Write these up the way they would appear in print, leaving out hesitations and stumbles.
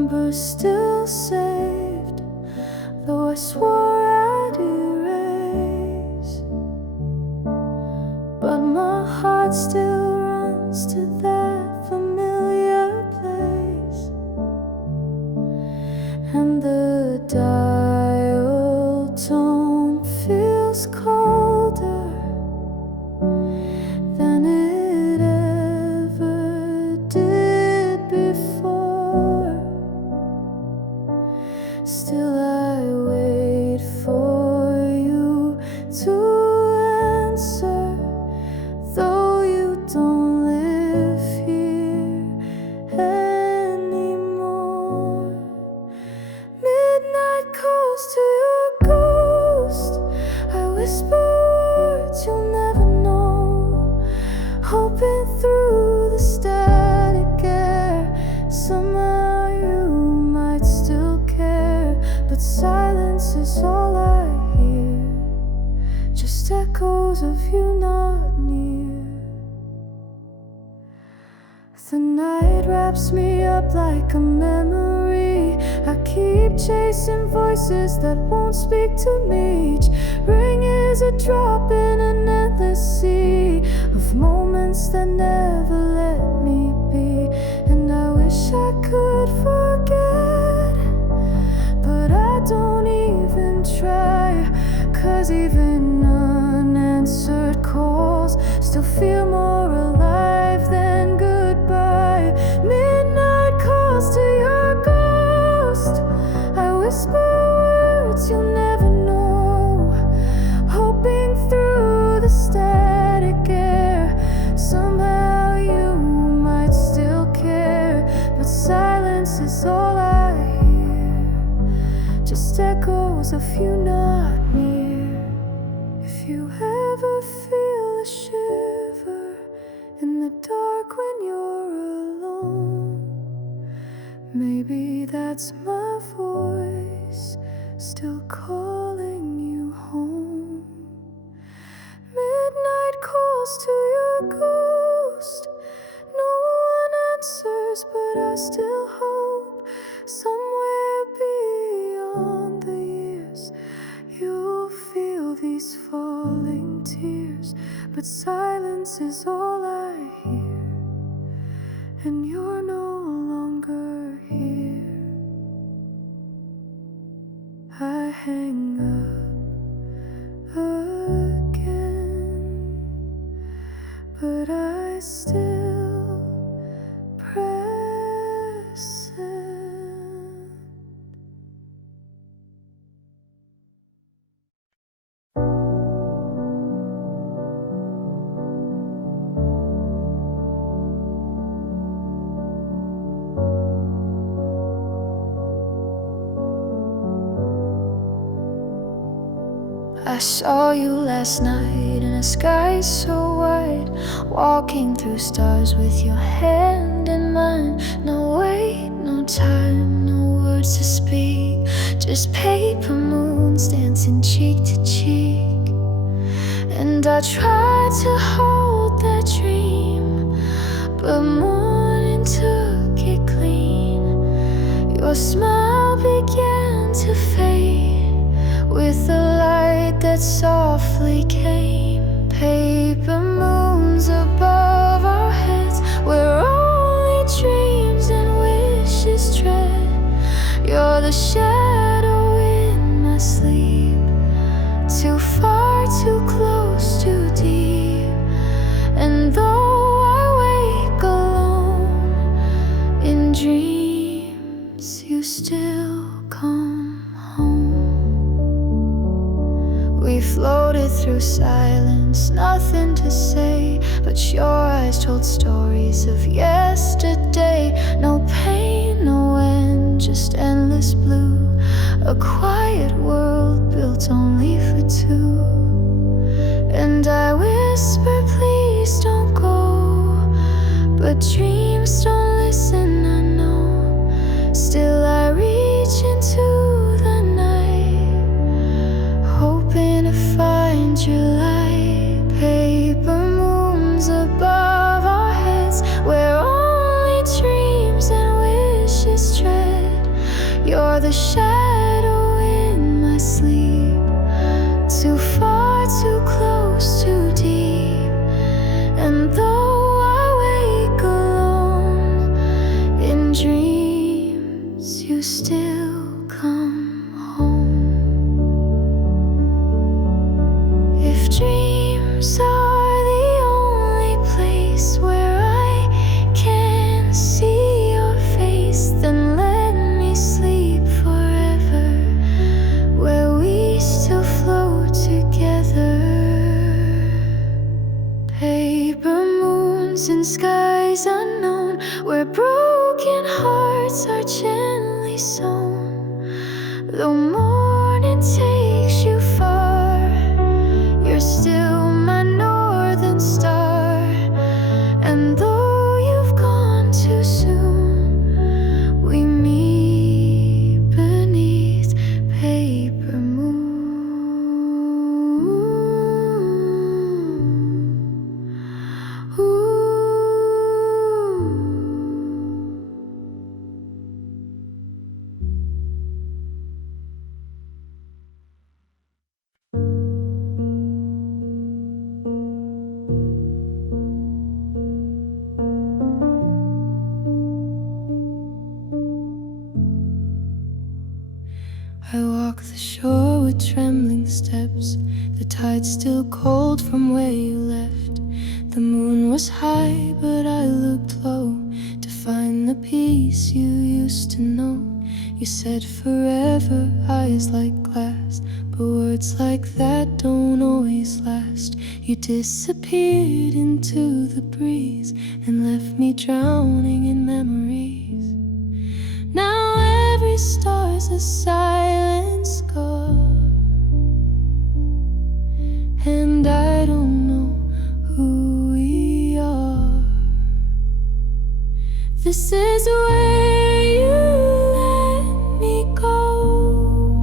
number still saved, though I swore I'd erase. But my heart still runs to that familiar place, and the dial tone feels colder than it ever did before. Still I wait for you to answer, though you don't live here anymore. Midnight calls to your ghost, I whisper words you'll never know, hoping through the static air somehow you might still care. But silence is all I hear, just echoes of you not near. The night wraps me up like a memory. I keep chasing voices that won't speak to me. Each ring is a drop in an endless sea of moments that never let me be. And I wish I could forget, but I don't even try. 'Cause even unanswered calls still feel more alive than goodbye. Midnight calls to your ghost, I whisper words you'll never know, hoping through the static air somehow you might still care. But silence is all I hear, just echoes of you not near. If you ever feel a shiver in the dark when you're alone, maybe that's my voice still calling you home. Midnight calls to your ghost, no one answers, but I still hope somewhere beyond the years you'll feel these falling tears. But silence is all I hear, and you're no longer here. I hang up again, but I still press send. I saw you last night in a sky so wide, walking through stars with your hand in mine. No wait, no time, no words to speak, just paper moons dancing cheek to cheek. And I tried to hold that dream, but morning took it clean. Your smile began to fade with the light that softly came. Paper moons above our heads, where only dreams and wishes tread. You're the shadow in my sleep, too far, too close, too deep. And though I wake alone in dreams, you still come home. We floated through silence, nothing to say, but your eyes told stories of yesterday. No pain, no end, just endless blue, a quiet world built only for two. And I whisper, please don't go, but dreams don't listen, I know. Still I reach into the night, hoping to find your light. Paper moons above our heads, where only dreams and wishes tread. You're the shadow in my sleep, too far, too close, too deep. And though I wake alone in dreams, you still come home. If dreams are the only place where I can see your face, then let me sleep forever, where we still float together. Paper moons in skies unknown, where broken hearts are gently sewn. Though morning takes you far, you're still my northern star. And though you've gone too soon, we meet beneath paper moon. Ooh. I walk the shore with trembling steps, the tide still cold from where you left. The moon was high, but I looked low to find the peace you used to know. You said forever, eyes like glass, but words like that don't always last. You disappeared into the breeze and left me drowning in memories. Now every star's a silent scar, and I don't know who we are. This is where you let me go,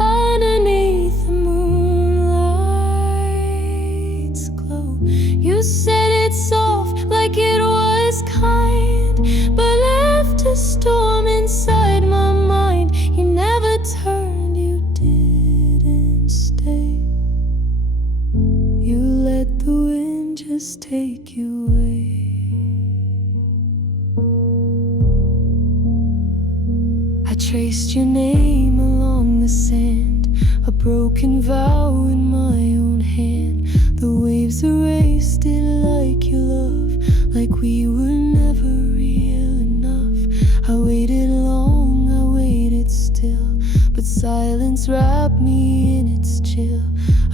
underneath the moonlight's glow. You said it soft like it was kind, but left a storm inside my mind. You never turned, you didn't stay. You let the wind just take you away. I traced your name along the sand, a broken vow in my own hand. The waves erased it like your love, like we were never real enough. I waited long, I waited still, but silence wrapped me in its chill.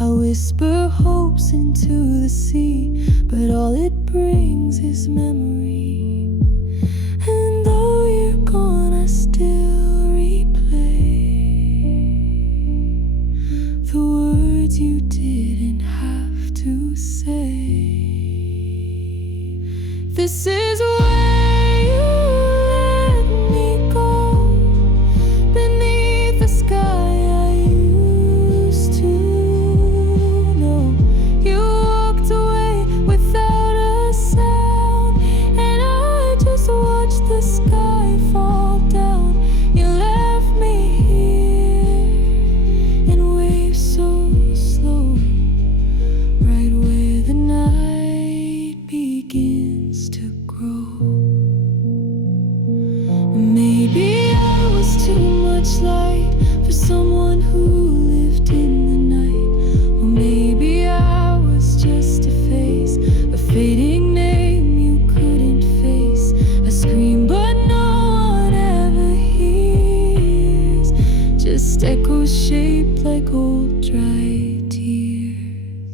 I whisper hopes into the sea, but all it brings is memory. And though you're gone, I still replay the words you didn't have to say. This is where you let me go, beneath the sky I used to know. You walked away without a sound, and I just watched the sky fall down. You left me here in waves so slow, right where the night begins to grow. Maybe I was too much light for someone who lived in the night, or maybe I was just a face, a fading name you couldn't face. I scream but no one ever hears, just echoes shaped like old dry tears.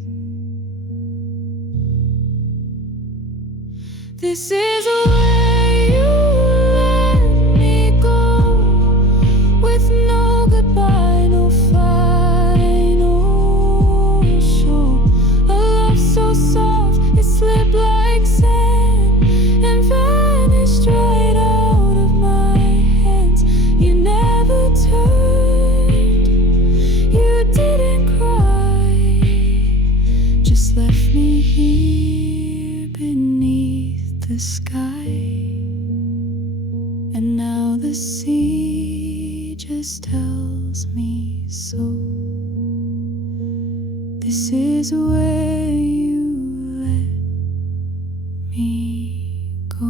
This is where you let me go, with no goodbye, no final show. A love so soft, it slipped like sand and vanished right out of my hands. You never turned, you didn't cry, just left me here beneath the sky. And now the sea just tells me so. This is where you let me go.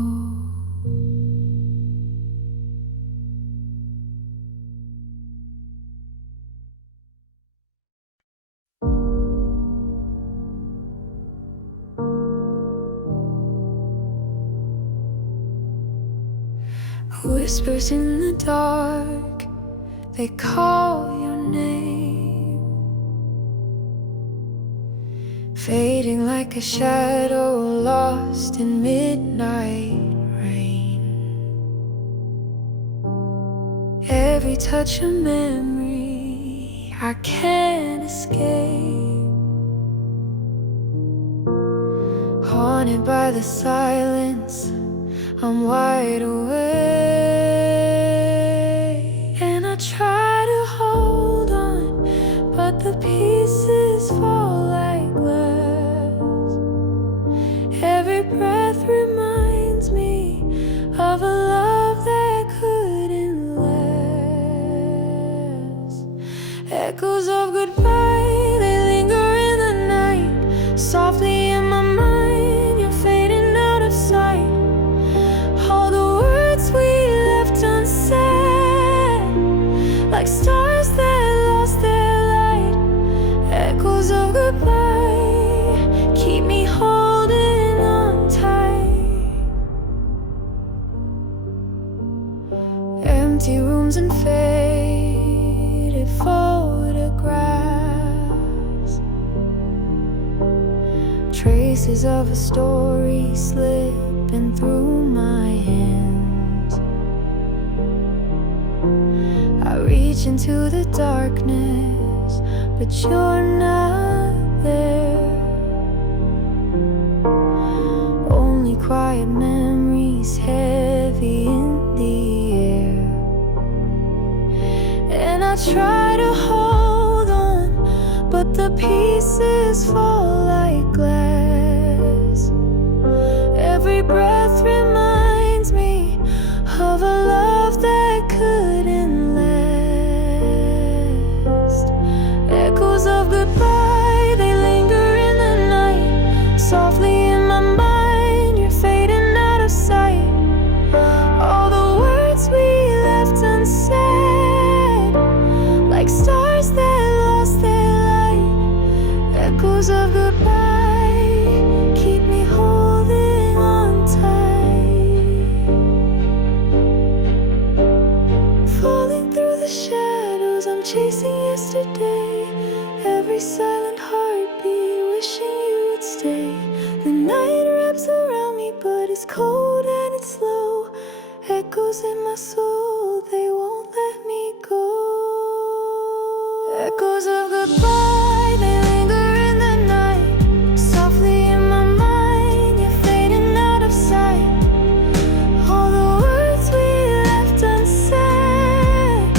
Whispers in the dark, they call your name, fading like a shadow lost in midnight rain. Every touch a memory I can't escape, haunted by the silence, I'm wide awake, and I try to hold on, but the pieces fall like glass. Every breath reminds me of a love that couldn't last. Echoes of goodbye, they linger in the night, softly in my mind, you're fading out of sight. Like stars that lost their light, echoes of goodbye keep me holding on tight. Empty rooms and faded photographs, traces of a story slipping through my hands. I reach into the darkness, but you're not there. Only quiet memories heavy in the air. And I try to hold on, but the pieces fall like glass. Every breath reminds me of a love that couldn't last. Echoes of goodbye, they linger in the night, softly in my mind, you're fading out of sight. All the words we left unsaid, like stars that lost their light. Echoes of goodbye keep me holding on tight. Falling through the shadows, I'm chasing yesterday. Every silent heartbeat, wishing you would stay. The night wraps around me, but it's cold and it's slow. Echoes in my soul, they won't let me go. Echoes of goodbye, they linger in the night, softly in my mind, you're fading out of sight. All the words we left unsaid,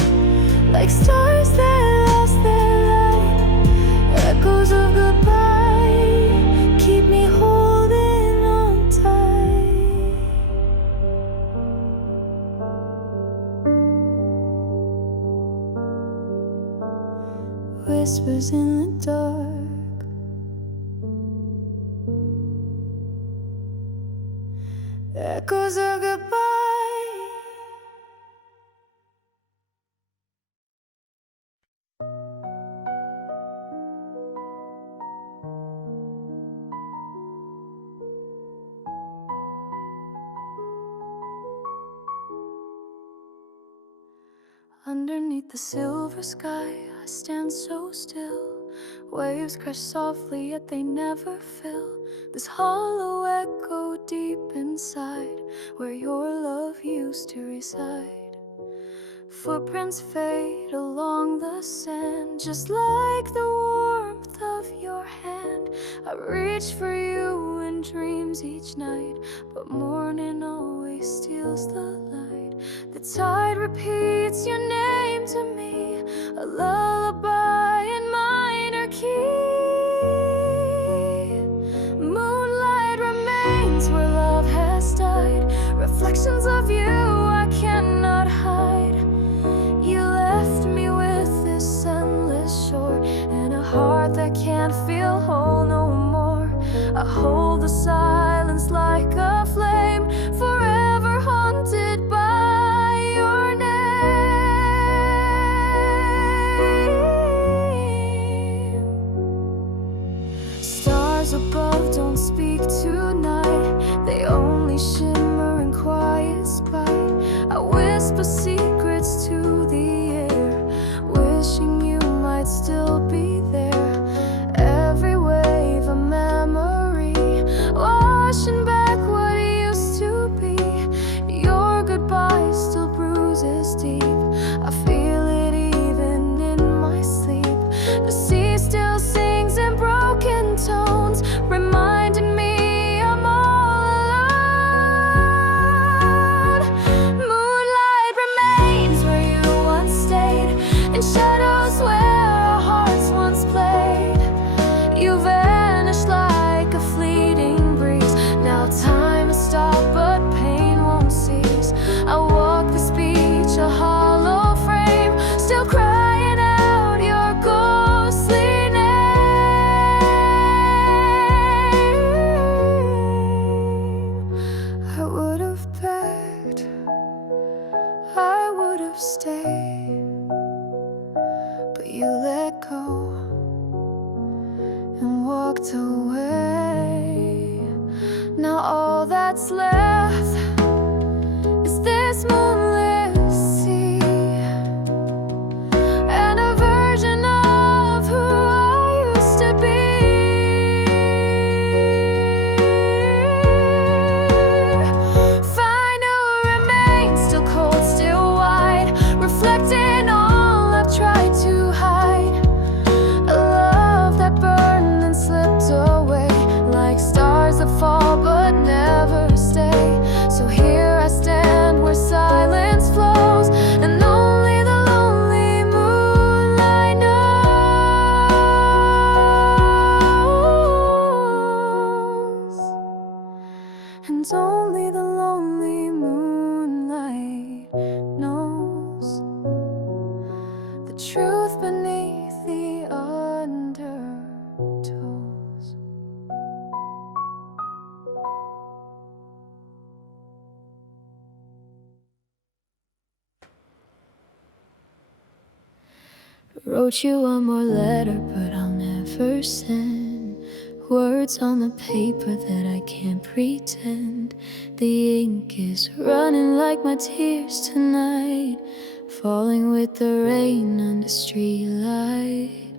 like stars that lost their light. Echoes of goodbye keep me holding on tight. Whispers in the dark, echoes of goodbye. Underneath the silver sky, I stand so still. Waves crash softly, yet they never fill this hollow echo deep inside, where your love used to reside. Footprints fade along the sand, just like the warmth of your hand. I reach for you in dreams each night, but morning always steals the light. The tide repeats your name to me, a lullaby in minor key. Moonlight remains where love has died, reflections of you I cannot hide. You left can't feel whole no more. I hold the silence like a flame, forever haunted by your name. Stars above don't speak tonight, they only shimmer in quiet spite. I whisper secrets to the air, wishing you might still be there. Every wave a memory, washing back what used to be. Your goodbye still bruises deep, I feel it even in my sleep. The sea still sings in broken tones, reminding me I'm all alone. Moonlight remains where you once stayed, in shadows where our hearts once played. You vanished like a fleeting breeze. Now time has stopped but pain won't cease. I walk this beach, a hollow frame, still crying out your ghostly name. I would have begged, I would have stayed, but you let go and walked away. Now all that's left is this moonless sea, and a version of who I used to be. Final remains, still cold, still wide, reflecting all I've tried to hide. A love that burned and slipped away, like stars that fall but never stay. So here I stand where silence flows, and only the lonely moonlight knows. And only the lonely moonlight knows the truth beneath the undertows. Wrote you one more letter, but I'll never send. Words on the paper that I can't pretend. The ink is running like my tears tonight, falling with the rain under streetlight.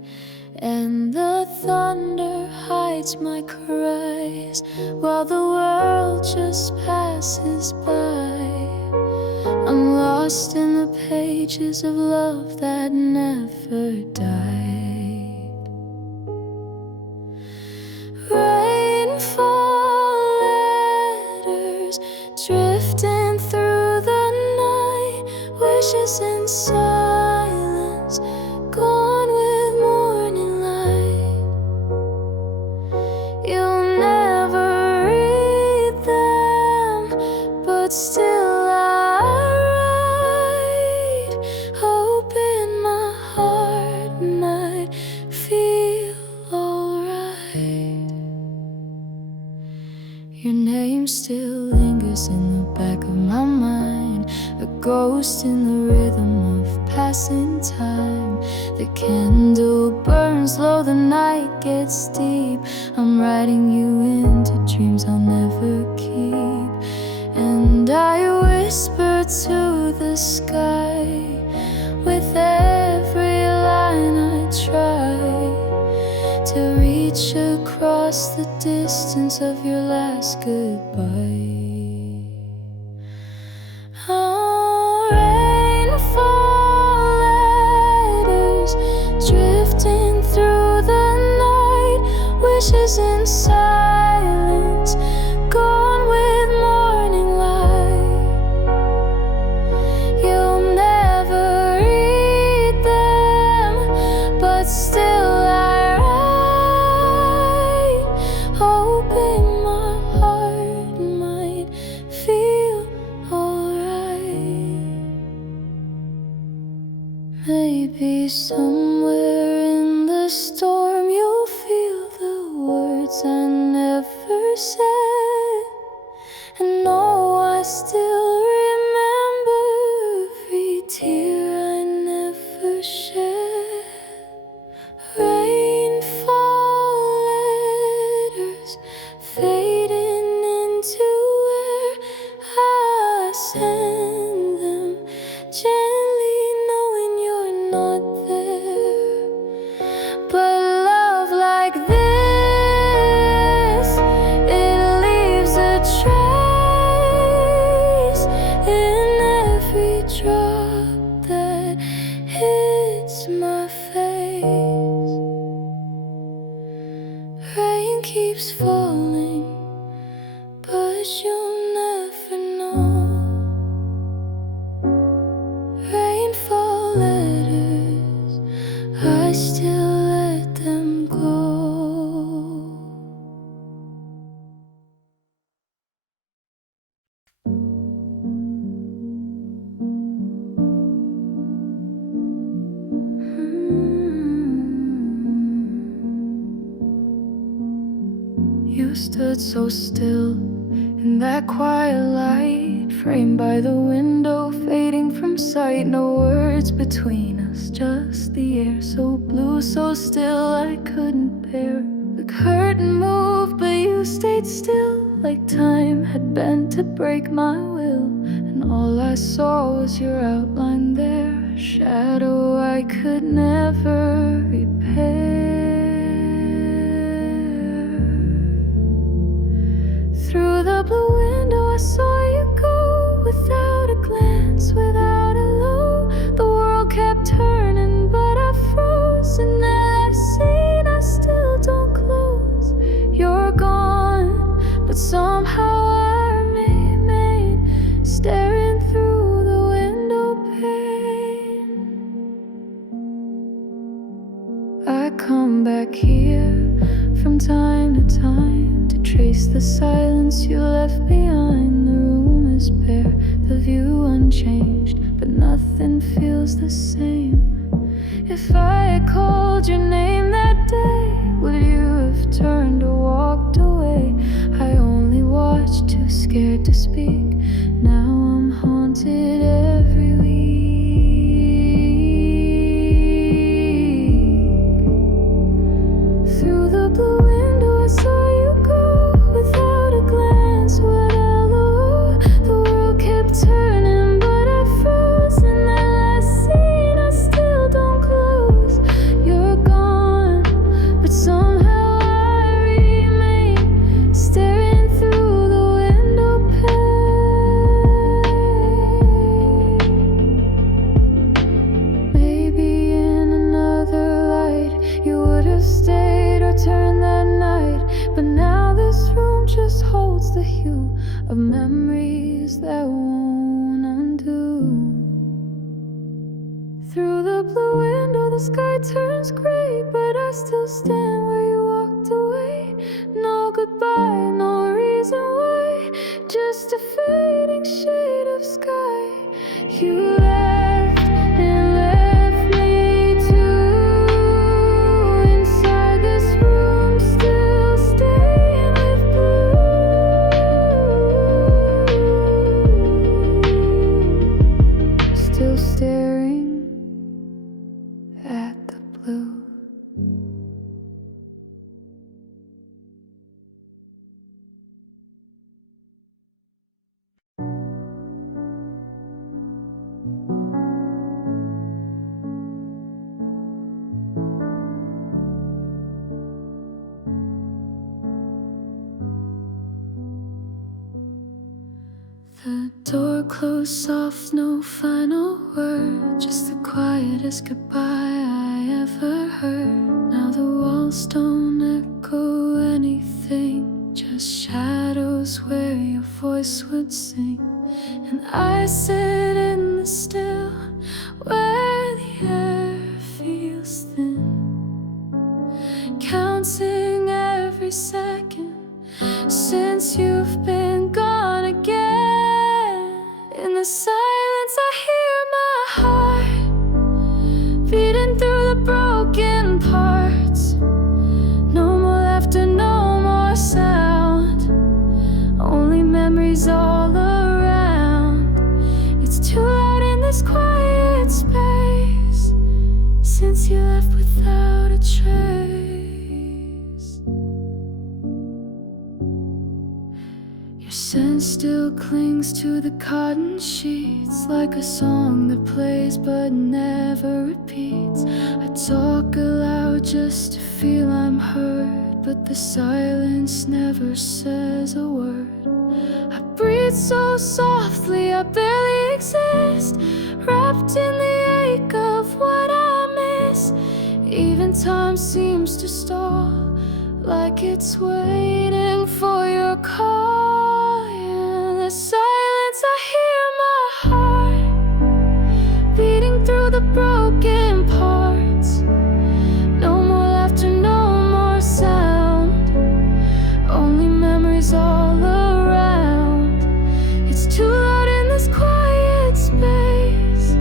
And the thunder hides my cries, while the world just passes by. I'm lost in the pages of love that never died. Rainfall letters drifting through the night, wishes in silence, gone with morning light. You'll never read them, but still still lingers in the back of my mind, a ghost in the rhythm of passing time. The candle burns low, the night gets deep. I'm writing you into dreams I'll never keep. And I whisper to the sky, with every line I try to reach across the distance of your last goodbye. Oh, rainfall letters drifting through the night, wishes in silence, gone with morning light. You'll never read them, but still hoping my heart might feel alright. Maybe somewhere in the storm you'll feel words I never said. And no, I still remember every tear I never shed. Rainfall letters fading into air. I send them gently, knowing you're not there. But love like this, it leaves a trace in every drop that hits my face. Rain keeps falling, but you'll never know. Rainfall letters, I still let them go. You stood so still in that quiet light, framed by the window, fading from sight. No words between us, just the air so blue, so still I couldn't bear. The curtain moved, but you stayed still, like time had bent to break my will. And all I saw was your outline there, a shadow I could never repair. Through the blue window I saw you go, without a glance, without a low. The world kept turning, but I froze. And that I've seen, I still don't close. You're gone, but somehow I remain, staring through the window pane. I come back here from time to time to trace the silence you left behind. The room is bare, the view unchanged, but nothing feels the same. If I had called your name that day, would you have turned or walked away? I only watched, too scared to speak. Now I'm haunted every week. Through the blue window I saw you go, without a glance, without a low. The world kept turning, but I froze. And that last scene I still don't close. You're gone, but somehow I remain, staring through the window pane. Maybe in another light you would have stayed or turned that night, but now this room just holds the hue of memories that won't undo. Through the blue window the sky turns gray, but I still stand where you walked away. No goodbye, no reason why, just a fading shade of sky. You left and left me too, inside this room, still staying with blue, still staring at the blue. The door closed soft, no final word, just the quietest goodbye I ever heard. Now the walls don't echo anything, just shadows where your voice would sing. And I sit in the still, where the air feels thin, counting every second since you've been gone again. In the silence I hear my heart beating through the broken parts. No more laughter, no more scent still clings to the cotton sheets, like a song that plays but never repeats. I talk aloud just to feel I'm heard, but the silence never says a word. I breathe so softly, I barely exist, wrapped in the ache of what I miss. Even time seems to stall, like it's waiting for your call. In the silence I hear my heart beating through the broken parts. No more laughter, no more sound, only memories all around. It's too loud in this quiet space,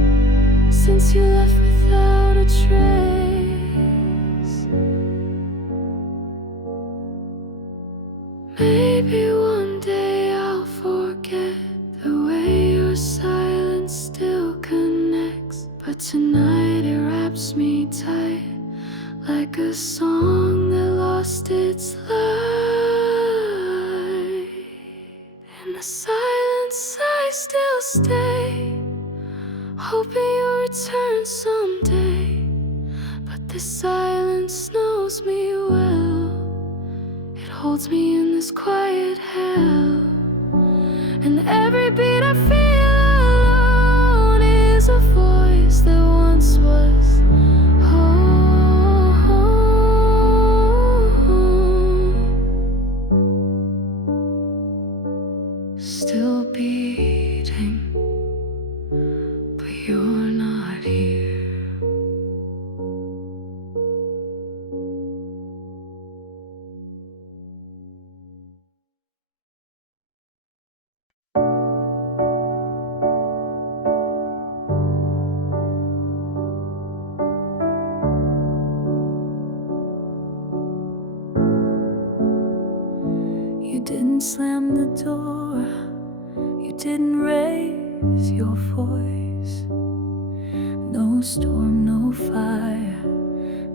since you left without a trace. Maybe one day I'll forget the way your silence still connects, but tonight it wraps me tight, like a song that lost its light. In the silence I still stay, hoping you'll return someday, but the silence knows me well. It holds me in this quiet hell, and every beat I feel alone is a voice that once was home. Still beating, but you're not here. You didn't slam the door, you didn't raise your voice. No storm, no fire,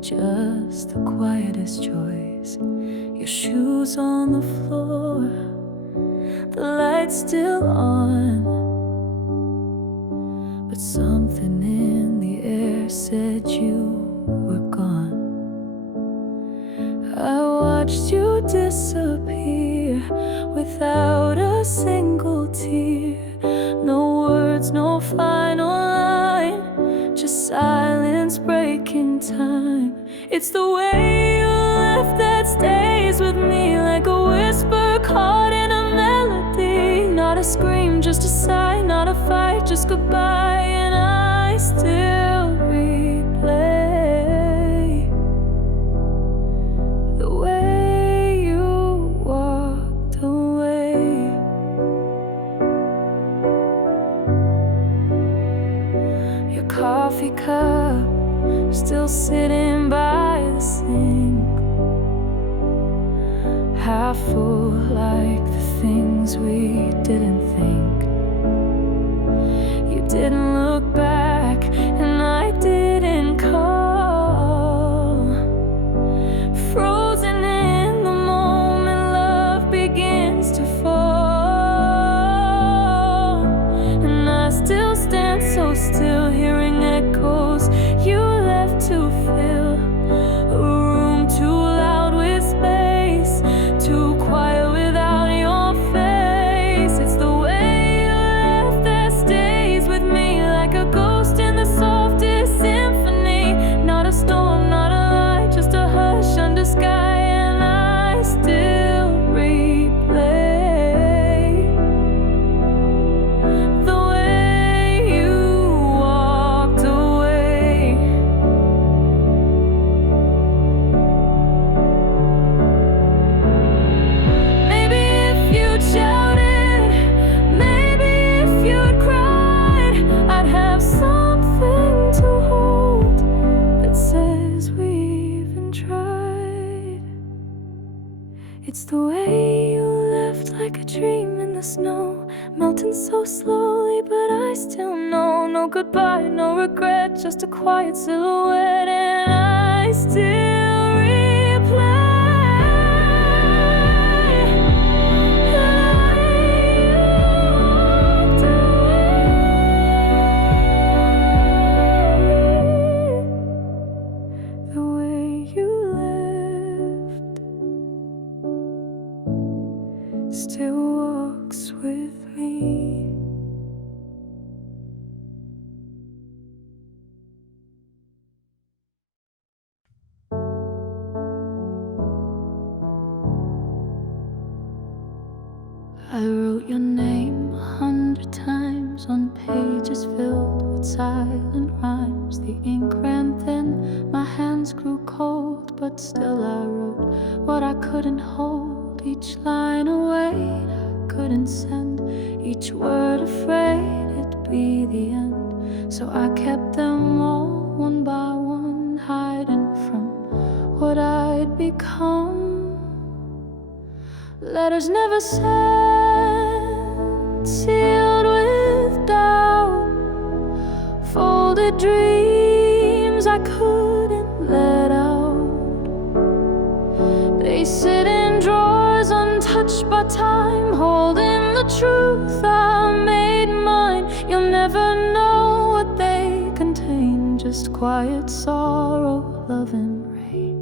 just the quietest choice. Your shoes on the floor, the lights still on, but something in the air said you were gone. I watched you disappear without a single tear. No words, no final line, just silence breaking time. It's the way you left that stays with me, like a whisper caught in a melody. Not a scream, just a sigh, not a fight, just goodbye. And I still replay the way you walked away. Your coffee cup still sitting by the sink, half full like the things we didn't think. You didn't look back and I didn't call. Frozen in the moment love begins to fall, and I still stand so still, hearing echoes you left to fill a room too loud with space, too quiet without your face. It's the way you left that stays with me, like a ghost in the softest symphony. Not a storm, not a light, just a hush under sky. And I still replay the way you walked away. Maybe if you'd shouted, maybe if you'd cried, I'd have something to hold that says we even tried. It's the way you left, like a dream in the snow, melting so slowly, but I still know. No goodbye, no regret, just a quiet silhouette. And I still replay the way I wrote your name 100 times on pages filled with silent rhymes. The ink ran thin, my hands grew cold, but still I wrote what I couldn't hold. Each line a weight I couldn't send, each word afraid it'd be the end. So I kept them all one by one, hiding from what I'd become. Letters never sent, sealed with doubt, folded dreams I couldn't let out. They sit in drawers untouched by time, holding the truth I made mine. You'll never know what they contain, just quiet sorrow, love and rain.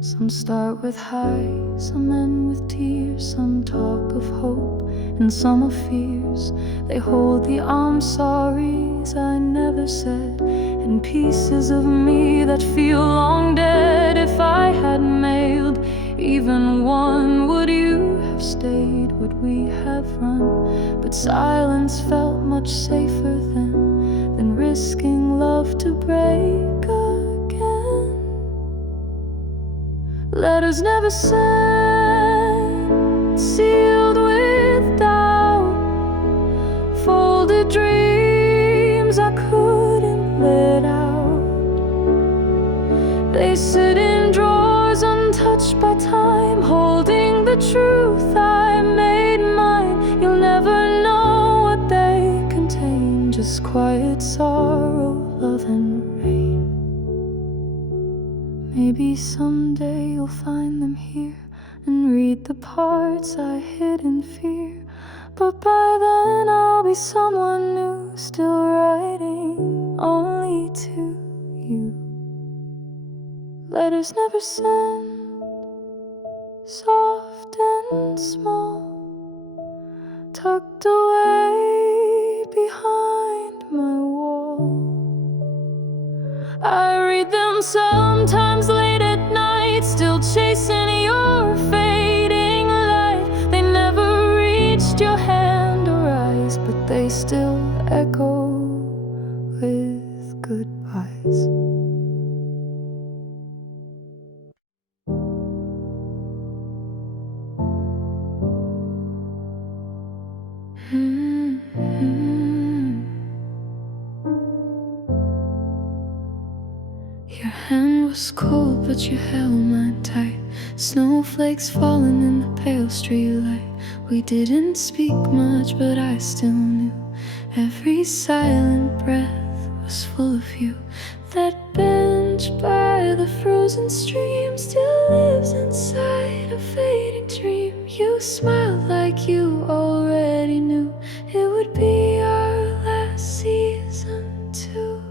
Some start with highs, some end with tears, some talk of hope and some of fears. They hold the I'm sorries I never said, and pieces of me that feel long dead. If I had mailed even one, would you have stayed? Would we have run? But silence felt much safer than risking love to break again. Letters never sent, sealed with doubt, folded dreams I couldn't let out. They sit in drawers untouched by time, holding the truth I made mine. You'll never know what they contain, just quiet sorrow, love and rain. Maybe someday you'll find them here and read the parts I hid in fear. But by then I'll be someone new, still writing only to you. Letters never sent, soft and small, tucked away behind my wall. I read them sometimes late at night, still chasing your fading light. They never reached your hand or eyes, but they still echo with goodbyes. Your hand was cold, but you held mine tight. Snowflakes falling in the pale street light. We didn't speak much, but I still knew every silent breath was full of you. That bench by the frozen stream still lives inside a fading dream. You smiled like you already knew it would be our last season too.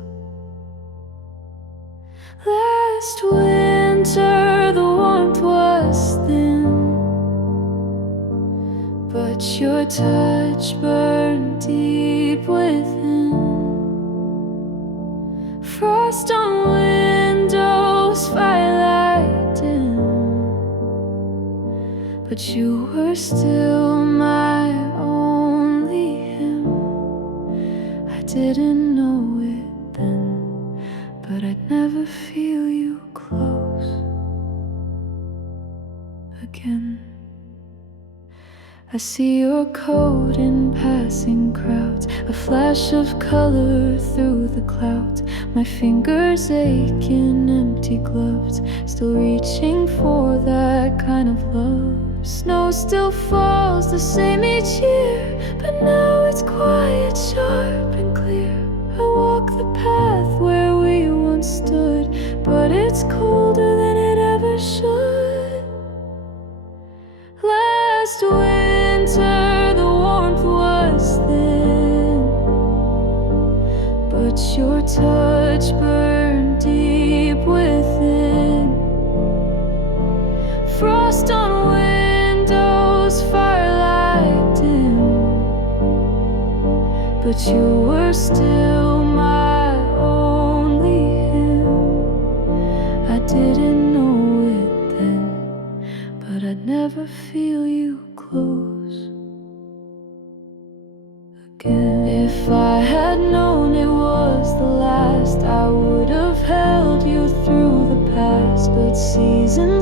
Last winter the warmth was thin, but your touch burned deep within. Frost on windows, firelight dim, but you were still my only hymn. I didn't know it then, but I'd never feel you close again. I see your coat in passing crowds, a flash of color through the clouds. My fingers ache in empty gloves, still reaching for that kind of love. Snow still falls the same each year, but now it's quiet, sharp and clear. I walk the path where we once stood, but it's colder than it ever should. Last winter the warmth was thin, but your touch burned deep within. Frost on windows, firelight dim, but you were still my only hymn. I didn't know it then, but I'd never feel you close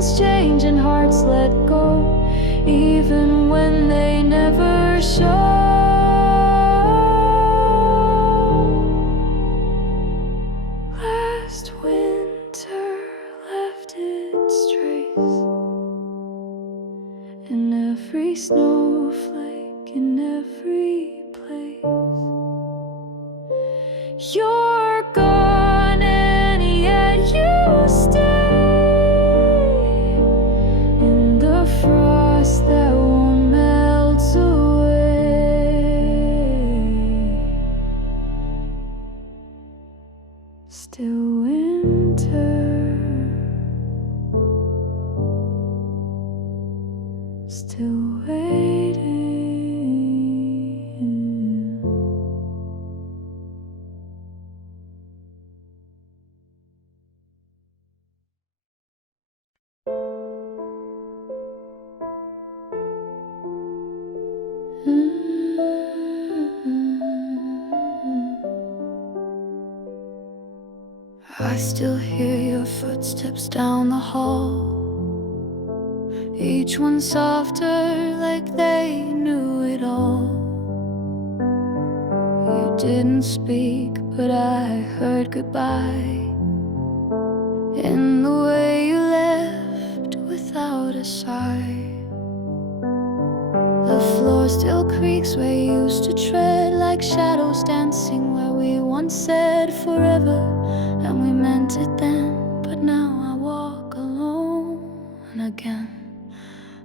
Seasons change and hearts let go, even when they never show. Last winter left its trace in every snowflake, in every place. You're gone and yet you stay in the frost that won't melt away. Still winter, still waiting. I still hear your footsteps down the hall, each one softer like they knew it all. You didn't speak, but I heard goodbye in the way you left without a sigh. The floor still creaks where you used to tread, like shadows dancing where we once said forever, and we meant it then. But now I walk alone again.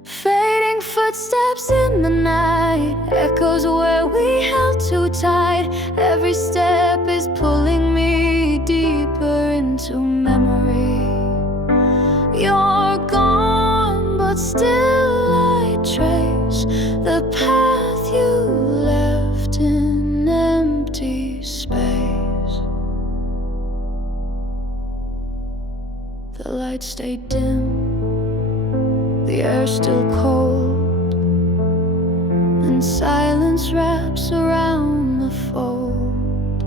Fading footsteps in the night, echoes where we held too tight. Every step is pulling me deeper into memory. You're gone, but still I trace the path you left in empty space. The lights stay dim, the air still cold, and silence wraps around the fold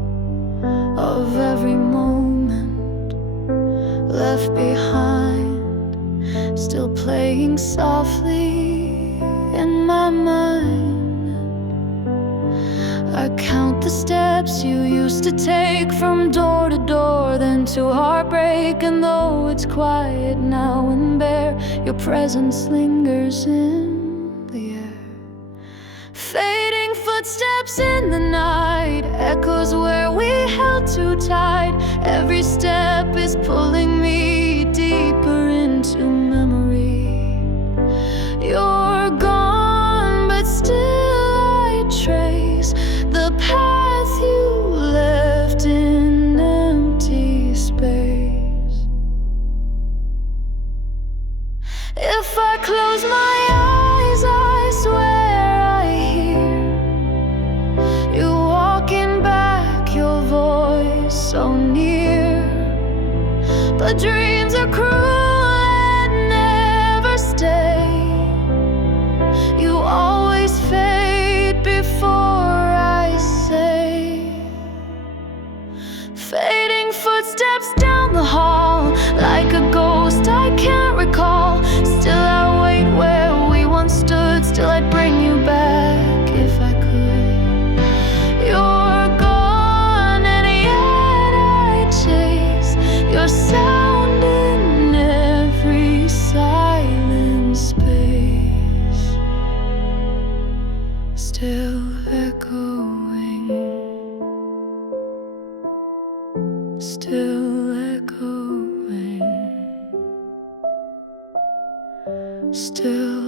of every moment left behind, still playing softly in my mind. I count the steps you used to take from door to door, then to heartbreak. And though it's quiet now and bare, your presence lingers in the air. Fading footsteps in the night, echoes where we held too tight. Every step is pulling me deeper into memory. You're gone, but still I trace the path you left in empty space. If I close my eyes, I swear I hear you walking back, your voice so near. But dreams are cruel and never stay. You always fade before I say. Fading footsteps down the hall, like a ghost I can't recall. Still I wait where we once stood, still I'd bring you back if I could. You're gone and yet I chase your sound in every silent space, still echoing, still echoing, still